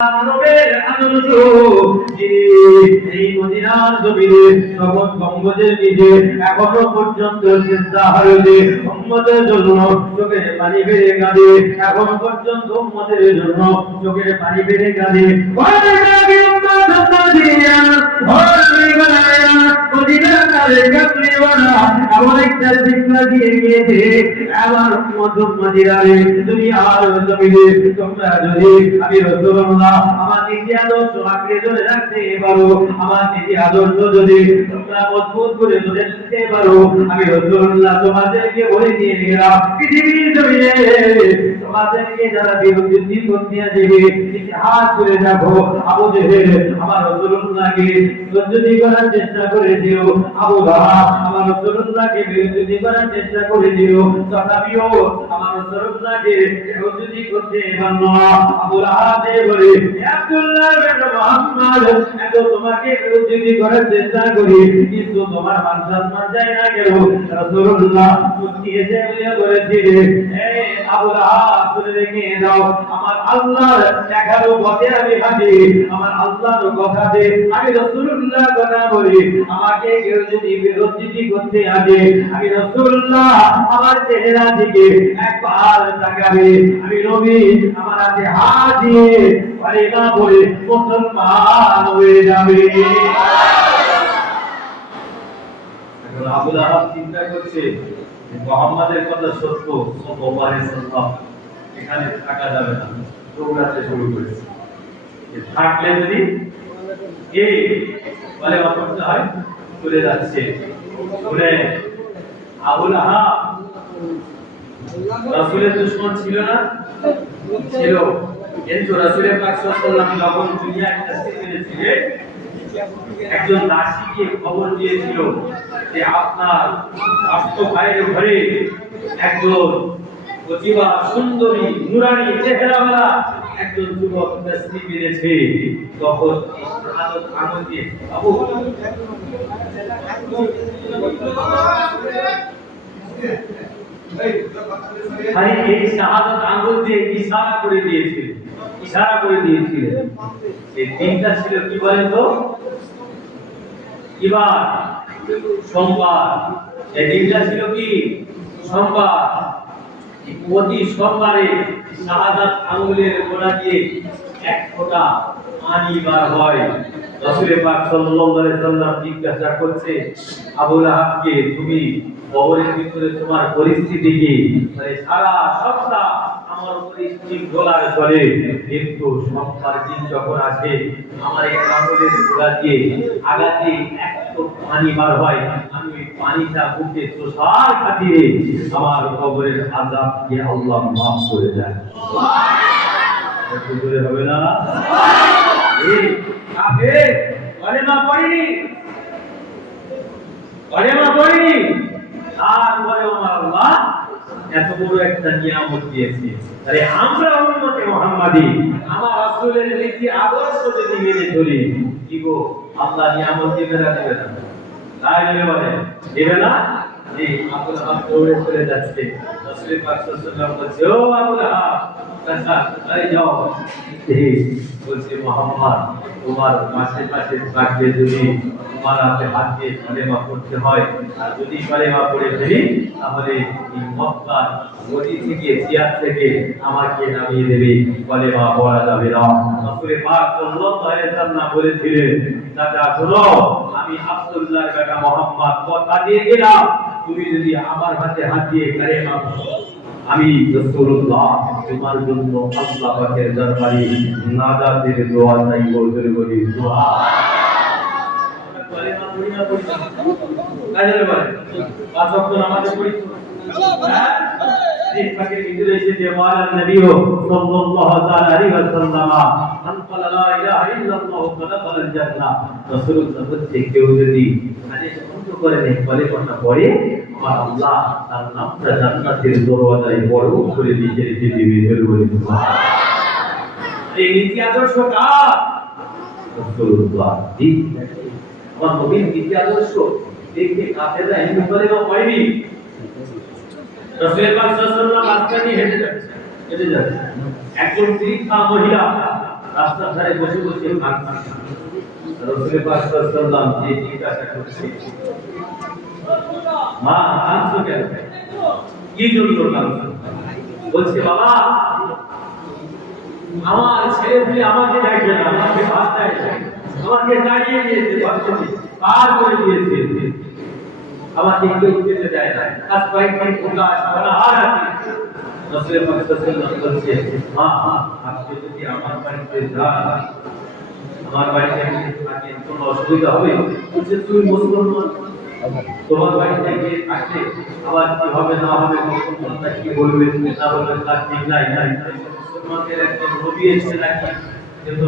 মানবের আদর্শ এই মদিনার জমিনে তখন গম্বুজের নিচে এখনো পর্যন্ত চেষ্টা হয়েছে উম্মতের জন্য চোখের পানি বেড়ে কাঁদে এখনো পর্যন্ত উম্মতের জন্য চোখের পানি বেড়ে কাঁদে এমন একটা শিক্ষা দিয়ে গিয়েছে আমার উম্মত উম্মতিরারে দুনিয়ার জমিনে তোমরা যদি আমি রাসূলুল্লাহ আমার নীতি আদর্শ আঁকড়ে ধরে রাখতে পারো আমার নীতি আদর্শ যদি তোমরা মজবুত করে ধরে রাখতে পারো আমি রাসূলুল্লাহ তোমাদেরকে বলে দিয়ে গেলাম পৃথিবীর জমিনে তোমাদেরকে যারা বিরোধী করতে দেবে ইতিহাস করে দেখো আবু জেহেল আমার রাসূলুল্লাহকে বিরোধী করার চেষ্টা করেছিল আবু লাহাব আমার রাসূলুল্লাহকে বিরোধী করার চেষ্টা করেছিল তথাপিও আমার রাসূলুল্লাহকে বিরোধী করতে পারল না আবু লাহাব বলে আব্দুল্লাহ বিন মুহাম্মদ এত তোমাকে বিরোধী করার চেষ্টা করি কিন্তু তোমার মান সম্মান যায় না কেন রাসূলুল্লাহ মুস্কি এসে বলেছিলেন এই আবু লাহাব শুনে রেখে দাও আমার আল্লাহর দেখানো পথে আমি হাঁটি আমার আল্লাহর কথাতে আমি রাসূলুল্লাহ কথা বলি আমাকে কেউ যদি বিরোধী করতে আসে আমি রাসূলুল্লাহ আমার চেহারা দিকে একবার তাকাবে আমি নবী আমার হাতে হাত দিয়ে কালিমা বলে মুসলমান হয়ে যাবে আবু লাহাব চিন্তা করছে মুহাম্মাদের কথা সত্য সাল্লাল্লাহু আলাইহি ওয়াসাল্লাম এখানে থাকা যাবে না দৌড়াতে শুরু করেছে থাকলে যদি এই বলে করতে হয় চলে যাচ্ছে বলে আবু লাহাব রাসূলের দুশমন ছিল না ছিল কিন্তু রাসূলের পাক সাল্লাল্লাহু আলাইহি যখন দুনিয়া একটা ছিলেন একজন দাসীকে খবর দিয়েছিল যে আপনার আস্ত ভাইয়ের ঘরে একজন প্রতিভা সুন্দরী নুরানি চেহারাওয়ালা একজন যুবক দাসী পেয়েছে তখন শাহাদাত আঙ্গুল দিয়ে আবু ভাই এই শাহাদাত আঙ্গুল দিয়ে ইশারা করে দিয়েছিল এই দিনটা ছিল কি বলেন তো কিবার সোমবার এই দিনটা ছিল কি সোমবার প্রতি সোমবারে শাহাদাত আঙ্গুলের গোড়া দিয়ে এক ফোঁটা পানি বার হয় রাসূল পাক সাল্লাল্লাহু আলাইহি ওয়াসাল্লাম জিজ্ঞাসা করছে আবু লাহাবকে তুমি কবরের ভিতরে তোমার পরিস্থিতি কি মানে সারা সপ্তাহ আমার পরিস্থিতি গোলার চলে কিন্তু সোমবার দিন যখন আসে আমার এই আঙ্গুলের গোড়া দিয়ে আগাতে একটু পানি বার হয় আমি ওই পানিটা বুকে তুষার কাটিয়ে আমার কবরের আযাবকে আল্লাহ মাফ করে দেয় একটু জোরে হবে না এই কাফের কলেমা পড়িনি তারপরে আমার আল্লাহ এত বড় একটা নিয়ামত দিয়েছে আরে আমরা উম্মতে মুহাম্মাদি আমার রাসূলের নীতি আদর্শ যদি মেনে চলি কি গো আল্লাহ নিয়ামত দিবে না তাই বলে দিবে না জি আবু লাহাব দৌড়ে চলে যাচ্ছে রাসূল পাক সাল্লাল্লাহু আলাইহি ওয়াসাল্লাম বলছে ও আবু লাহাব আচ্ছা আরে যাও বলছে মুহাম্মদ তোমার পাশে থাকবে যদি তোমার হাতে হাত দিয়ে কলেমা পড়তে হয় আর যদি কলেমা পড়ে ফেলি তাহলে এই মক্কার গদি থেকে চেয়ার থেকে আমাকে নামিয়ে দেবে কলেমা পড়া যাবে না রাসূল পাক সাল্লাল্লাহু আলাইহি ওয়াসাল্লাম বলেছিলেন দাদা শোনো আমি আব্দুল্লাহর বেটা মুহাম্মদ কথা দিয়ে গেলাম তুমি যদি আমার হাতে হাত দিয়ে কলেমা আমি রাসূলুল্লাহ তোমার জন্য আল্লাহ পাকের দরবারে নাজাতের দোয়া চাই বলি সুবহানাল্লাহ কলেমা পড়ি না কাজে বলে পাঁচ ওয়াক্ত নামাজে পড়ি এই পাকের ভিতরে এসে যে ওয়ালা নবী সাল্লাল্লাহু তাআলা আলাইহি ওয়াসাল্লাম মান ক্বালা লা ইলাহা ইল্লাল্লাহ ফাদাখালাল জান্নাহ রাসূলুল্লাহ বলতে কেউ যদি হাদিস বন্ধ করে নেই কলেমাটা পড়ে আমার আল্লাহ তার নামটা জান্নাতের দরওয়াজায় বড় করে লিখে দিবে বলে সুবহানাল্লাহ এই নীতি আদর্শ কার রাসূলুল্লাহ ঠিক আমার নবীর নীতি আদর্শ দেখে কাফেররা হিন্দু কলেমা পড়েনি রাসূল পাক সাল্লাল্লাহু আলাইহি ওয়াসাল্লাম রাস্তা দিয়ে হেঁটে যাচ্ছে একজন বৃদ্ধা মহিলা রাস্তার ধারে বসে বসে কাঁদছে। রাসূল পাক সাল্লাল্লাহু আলাইহি ওয়াসাল্লাম জিজ্ঞাসা করছে, মা কাঁদছো কেন? কি জন্য কাঁদছো? বলছে, বাবা আমার ছেলে পেলে আমাকে ডাকবে না, আমাকে ভাত দেয় না, আমাকে দাঁড়িয়ে দিয়েছে, পার করে দিয়েছে, আমাকে কেউ খেতে দেয় না, আজ কয়েকদিন প্রকাশ করা আর আছে। রাসূল পাক সাল্লাল্লাহু আলাইহি ওয়াসাল্লাম বলছে, মা আপনি যদি আমার বাড়িতে যান, আমার বাড়িতে থাকেন, কোনো অসুবিধা হবে? বলছে, তুমি মুসলমান, তোমার বাড়িতে গিয়ে থাকলে আবার কি হবে না হবে, কখন কি বলবে না বলবে তার ঠিক নাই। মুসলমানদের একজন নবী এসেছে নাকি, কিন্তু